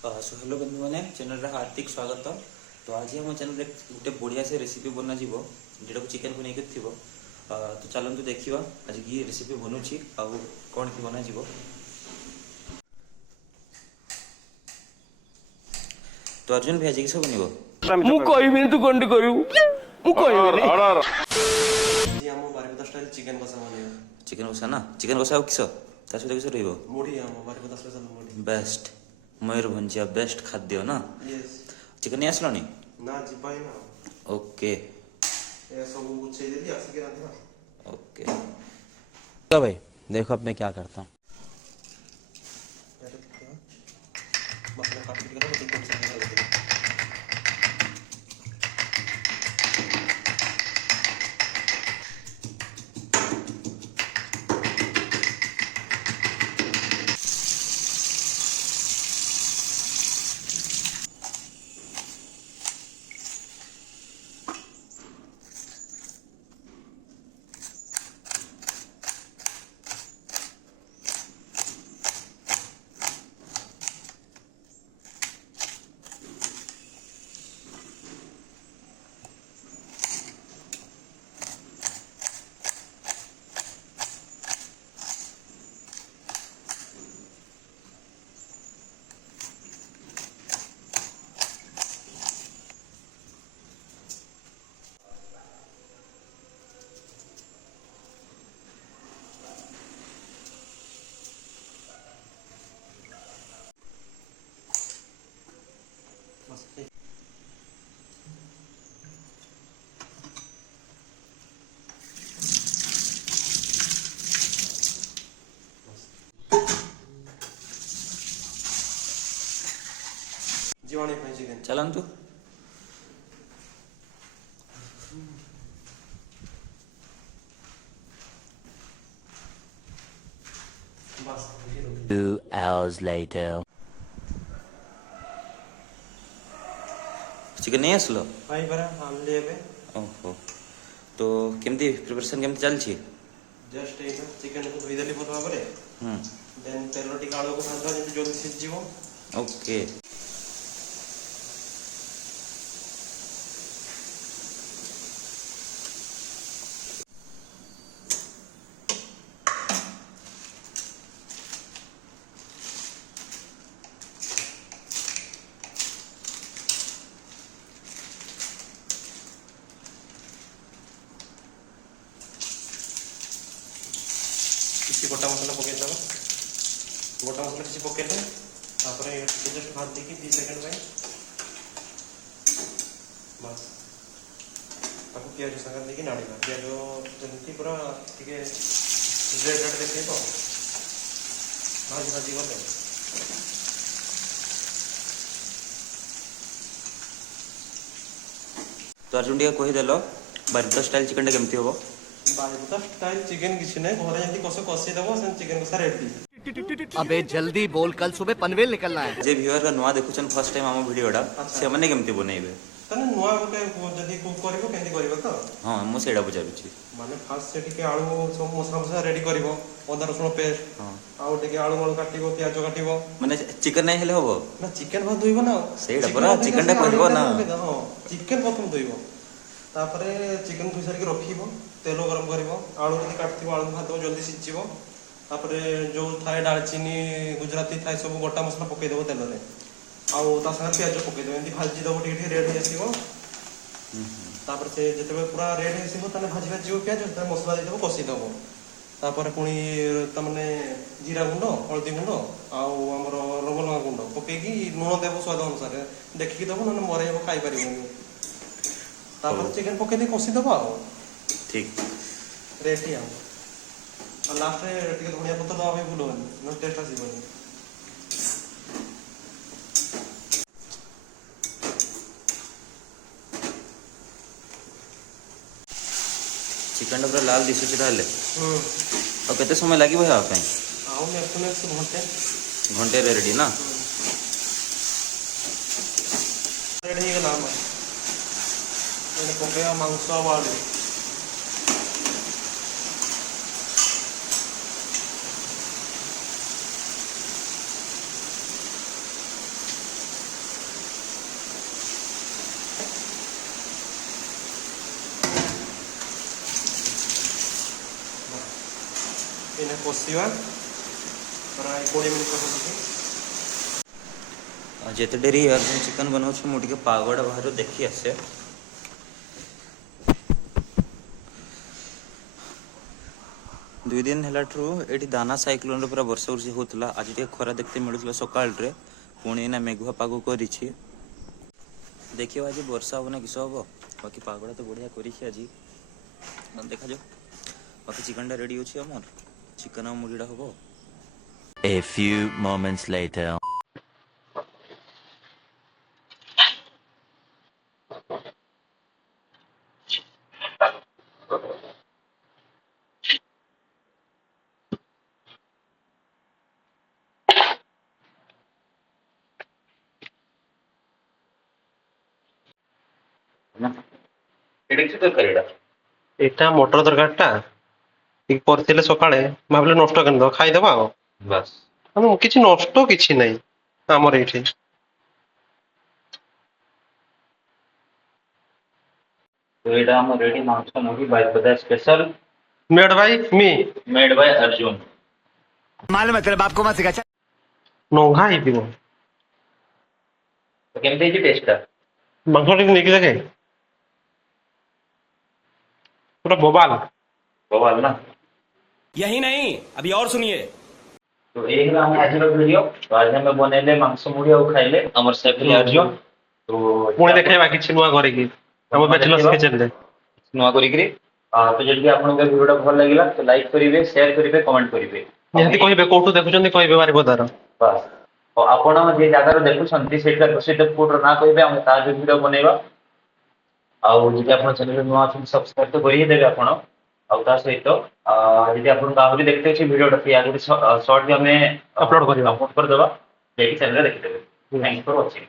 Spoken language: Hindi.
सो हेलो बंधु मैंने चैनल हार्दिक स्वागत। तो आज हम चैनल गोटे बढ़िया से रेसिपी बना जीवो जेटा को चिकन को लेकर थी। तो चलतु देखा आज की रेसिपी बनूची आउ कौन की बना जीवो। तो अर्जुन भाई आज किस बन मु कहबिनी तू कोंडी करू मु कहबिनी हम बारिपदा स्टाइल चिकन कषा बनेगा। चिकन कषा ना चिकन कषा किस सहित किस रही मुढ़ी हम बारिपदा स्पेशल मुढ़ी बेस्ट मयूरभंजिया बेस्ट खाद्य ना। यस चिकन नहीं आसलानी ना जिपाई ना ओके ये सब गुच्छे देली आसी के रांधना ओके। तो भाई देखो अब मैं क्या करता हूँ। मसाला काट के तो चिकन से लगा देंगे। जीवाणी भाई चिकन चलतु बस 2 hours later. चिकन नहीं आसलो भाई बरा हम लेबे ओहो। तो केमती प्रिपरेशन केमती चलछि जस्ट ए चिकन को धोई देली भल भाबरे देन तेल टिक आलू को भाजबा जति जल्दी सिझ जीवो। ओके किसी गोटा मसाला पके दबा गोटा मसाला किसी पके दे तापरे टिके जस्ट भाज देकी 20 सेकंड में बस ताको प्याज संग देकी नाड़ीबा प्याज जंती पूरा टिके रेड रेड देखै तो भाजी भाजी गले तो अर्जुन टिके कहीदेल बारिपदा स्टाइल चिकन केमती हम बारिपदा स्टाइल चिकन किसी नहीं घरे जंती कसो कसी देबो सेन चिकन कसा रेडी। अबे जल्दी बोल कल सुबह पनवेल निकलना है। जे व्यूअर का नुआ देखुछन फर्स्ट टाइम हम वीडियोडा से माने केमती बनेइबे तने नुआ गोटे जदी कुक करबो केंती करबो तो हां मु सेडा बुझारुछि माने फास्ट से टिके आलू सब मसला मसला रेडी करबो अदा रसुन पेस्ट हां आउ टिके आलू मालू काटिबो प्याज काटिबो माने चिकन नहीं हेले होबो ना चिकन भात धोइबो ना सेडा परा चिकन टा कहबो ना हां चिकन प्रथम धोइबो तापरे चिकन धोई सारी रखिबो तेल गरम करिबो आलू जदी काटथिबो आलू भात जल्दी सिझिबो तापरे जो थाए दालचीनी गुजराती थाए सब गोटा मसला पके देबो तेल रे आउ ता संग प्याज पके देबो एंती भाजी देबो टिके रेड हो जासिबो तापर से जतबे पूरा रेड हो जासिबो तने भाजी भाजी प्याज तने मसला दे देबो कसी देबो तापर पुनी त माने जीरा गुंड हल्दी गुंड आउ हमर लवंग गुंड पकेकी लूण देबो स्वाद अनुसार देखि देबो न मरे हो खाई परिबो तापर चिकन पके दे कसी देबो आ ठीक रेडी आ और लास्ट रे टिके धनिया पत्ता दवा भी भूलबनी न टेस्ट आसीबनी। चिकन पूरा लाल दिशुछि ताले और केते समय लागिबो हेबा पई आउ नेक्स्ट घंटे घंटे रेडी ना रेडी हो गला हम एने पकेया मांस आलू ଏଇନା କଷିବା ପ୍ରାୟ 20 ମିନିଟ୍ ପାଖାପାଖି। ଯେତେ ଡେରି ଚିକେନ୍ ବନାଉଛି ମୁଁ ଟିକେ ପାଗଟା ବାହାରୁ ଦେଖି ଆସେ। ଦୁଇ ଦିନ ହେଲାଠୁ ଏଠି ଦାନା ସାଇକ୍ଲୋନ୍ରେ ପୁରା ବର୍ଷା ବର୍ଷି ହେଉଥିଲା। ଆଜି ଟିକେ ଖରା ଦେଖତେ ମିଳୁଥିଲା ସକାଳରେ, ପୁଣି ଏଇନା ମେଘୁଆ ପାଗ କରିଛି। ଦେଖିବା ଆଜି ବର୍ଷା ହେବ ନା କିସ ହେବ। ବାକି ପାଗଟା ତ ବଢ଼ିଆ କରିଛି ଆଜି, ଦେଖାଯାଉ। ବାକି ଚିକେନ୍ଟା ରେଡ଼ି ଅଛି ଆମର, ଚିକେନ୍ ଆଉ ମୁଢ଼ିଟା ହେବ। A few moments later. ଏଇଟା ମଟର ତରକାରୀଟା ଟିକେ କରିଥିଲେ ସକାଳେ, ଭାବିଲେ ନଷ୍ଟ କରିଦେବା, ଖାଇଦେବା ଆଉ। ବାସ୍ କିଛି ନଷ୍ଟ କିଛି ନାହିଁ ଆମର ଏଇଠି। तो एटा हम रेडी मांस मुढ़ी बाय बदा special made by me made by Arjun. मालूम है तेरे बाप को मत सिखा। ନଘା ହେଇଥିବ। तो केमते जी टेस्टटा ମାଂସ ଟିକେ ନେଇକି ଦେଖେ, ପୁରା ବୋବାଲ। बवाल ना। यही नहीं, अभी और सुनिए। तो एक ना हम आज वीडियो तो आज हम बनेले मांस मुढ़ी और खाइले हमर सेफली अर्जुन। तो ପୁଣି ଦେଖେଇବା କିଛି ନୂଆ କରିକି ଆମ ବ୍ୟାଚଲର୍ସ କିଚେନରେ। नुआ करी तो जल्दी आपन के वीडियो भल लागिला तो लाइक करिवे शेयर करिवे कमेंट करिवे ନିହାତି କହିବେ କୋଉଠୁ ଦେଖୁଛନ୍ତି, କହିବେ ବାରିପଦାର। बस। और आपण जे जगह रो देखुछंती सेटा प्रसिद्ध फूड रो ना कहबे हम ता वीडियो बनेबा। आउ जदि आपन चैनल नुआ अछन सब्सक्राइब तो करि देबे आपण। आउ ता सहित जदि आपन आहुरी देखते छी वीडियो टा या शॉर्ट भी हमें अपलोड कर देबा देखि चैनल देखि देबे। Thank you for watching.